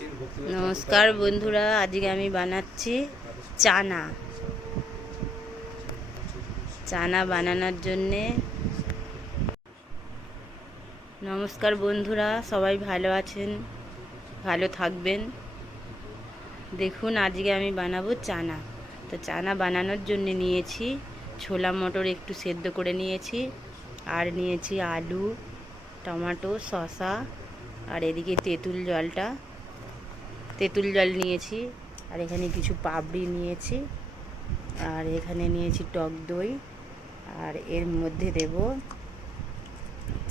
নমস্কার বন্ধুরা আজকে আমি বানাচ্ছি চানা। চানা বানানোর জন্যে। নমস্কার বন্ধুরা সবাই ভালো আছেন? ভালো থাকবেন? দেখুন আজকে আমি বানাবো চানা। তো চানা বানানোর জন্য নিয়েছি ছোলা মটর একটু সেদ্ধ করে নিয়েছি আর নিয়েছি আলু টমেটো শসা আর এদিকে তেঁতুল জলটা। তেঁতুল জল নিয়েছি, আর এখানে কিছু পাবড়ি নিয়েছি, আর এখানে নিয়েছি টক দই, আর এর মধ্যে দেব,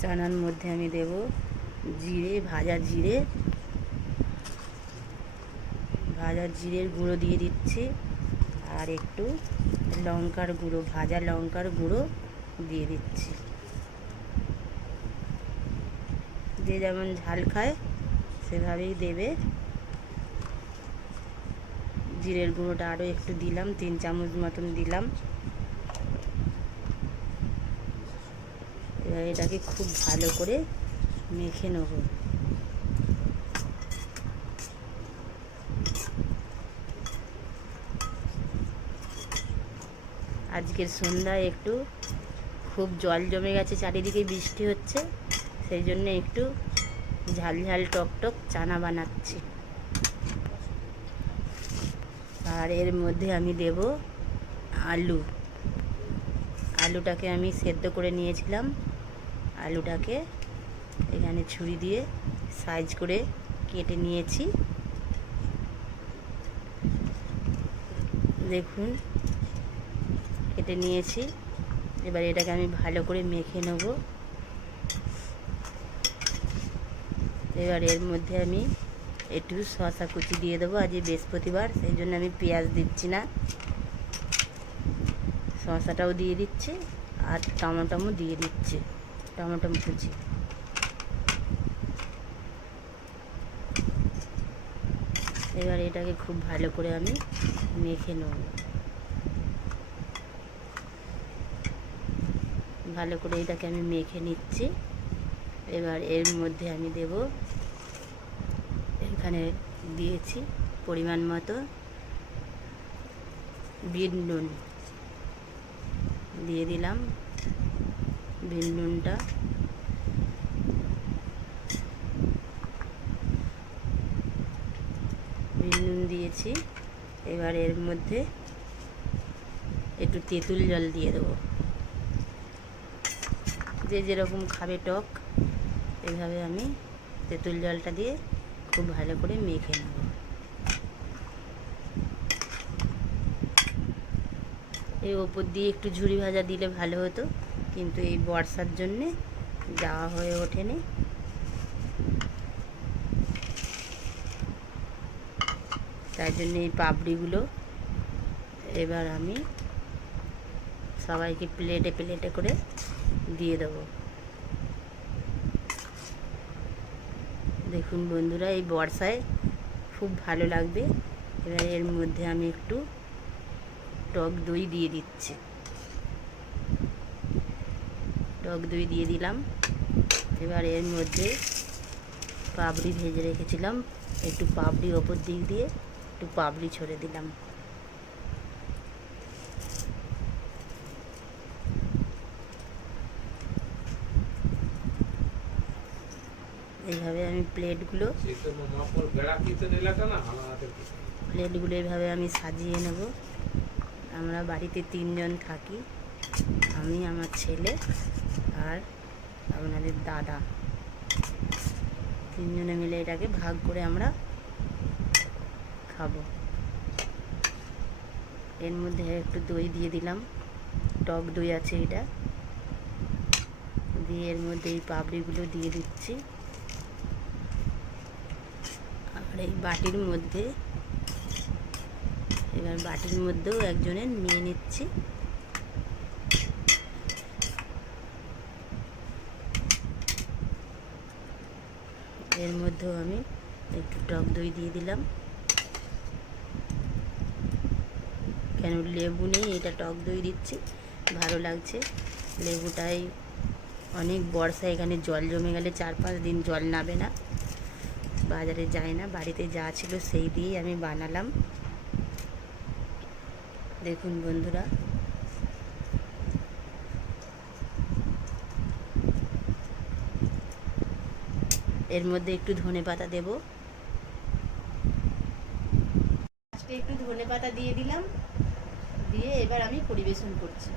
চানার মধ্যে আমি দেব জিরে, ভাজা জিরে, ভাজা জিরের গুঁড়ো দিয়ে দিচ্ছি, আর একটু লঙ্কার গুঁড়ো, ভাজা লঙ্কার গুঁড়ো দিয়ে দিচ্ছি। যে যেমন ঝাল খায়, সেভাবেই দেবে। জিরের গুঁড়োটা আরও একটু দিলাম, তিন চামচ মতন দিলাম। এবার এটাকে খুব ভালো করে মেখে নেব। আজকের সন্ধ্যায় একটু খুব জল জমে গেছে, চারিদিকে বৃষ্টি হচ্ছে, সেই জন্য একটু ঝাল ঝাল টক টক চানা বানাচ্ছি। আর এর মধ্যে আমি দেব আলু। আলুটাকে আমি সেদ্ধ করে নিয়েছিলাম। আলুটাকে এখানে ছুরি দিয়ে সাইজ করে কেটে নিয়েছি। দেখুন, কেটে নিয়েছি। এবার এটাকে আমি ভালো করে মেখে নেব। এবার এর মধ্যে আমি একটু শশা কুচি দিয়ে দেবো আজ বৃহস্পতিবার, সেই জন্য আমি পেঁয়াজ দিচ্ছি না। শশাটাও দিয়ে দিচ্ছি আর টমেটোমও দিয়ে দিচ্ছি, টমেটো কুচি। এবার এটাকে খুব ভালো করে আমি মেখে নেব। ভালো করে এটাকে আমি মেখে নিচ্ছি। এবার এর মধ্যে আমি দেব এখানে দিয়েছি পরিমাণ মতো বিট নুন। দিয়ে দিলাম বিট নুনটা। বিট নুন দিয়েছি। এবার এর মধ্যে একটু তেঁতুল জল দিয়ে দেবো। যে যেরকম খাবে টক, এভাবে আমি তেঁতুল জলটা দিয়ে খুব ভালো করে মেখে নেব। এই ওপর দিয়ে একটু ঝুড়ি ভাজা দিলে ভালো হতো, কিন্তু এই বর্ষার জন্যে যাওয়া হয়ে ওঠেনি। তাই জন্য এই পাপড়িগুলো এবার আমি সবাইকে প্লেটে প্লেটে করে দিয়ে দেবো। দেখুন বন্ধুরা, এই বর্ষায় খুব ভালো লাগবে। এবার এর মধ্যে আমি একটু টক দই দিয়ে দিচ্ছি। টক দই দিয়ে দিলাম। এবার এর মধ্যে পাবড়ি ভেজে রেখেছিলাম। একটু পাবড়ি ওপর দিক দিয়ে, একটু পাবড়ি ছড়ে দিলাম। এইভাবে আমি প্লেটগুলো প্লেটগুলো এইভাবে আমি সাজিয়ে নেব। আমরা বাড়িতে তিনজন থাকি, আমি, আমার ছেলে আর আপনাদের দাদা। তিনজনে মিলে এটাকে ভাগ করে আমরা খাব। এর মধ্যে একটু দই দিয়ে দিলাম। টক দই আছে এটা। দিয়ে এর মধ্যে এই পাপড়িগুলো দিয়ে দিচ্ছি আর এই বাটির মধ্যে, এবার বাটির মধ্যেও একজনের নিয়ে নিচ্ছি। এর মধ্যেও আমি একটু টক দই দিয়ে দিলাম। কেন লেবু নেই, এটা টক দই দিচ্ছি। ভালো লাগছে। লেবুটাই অনেক বর্ষা এখানে জল জমে গেলে চার পাঁচ দিন জল নাবে না। বাজারে যাই না, বাড়িতে যা ছিল সেই দিয়েই আমি বানালাম। দেখুন বন্ধুরা। এর মধ্যে একটু ধনে পাতা দেব। একটু ধনে পাতা দিয়ে দিলাম। দিয়ে এবার আমি পরিবেশন করছি।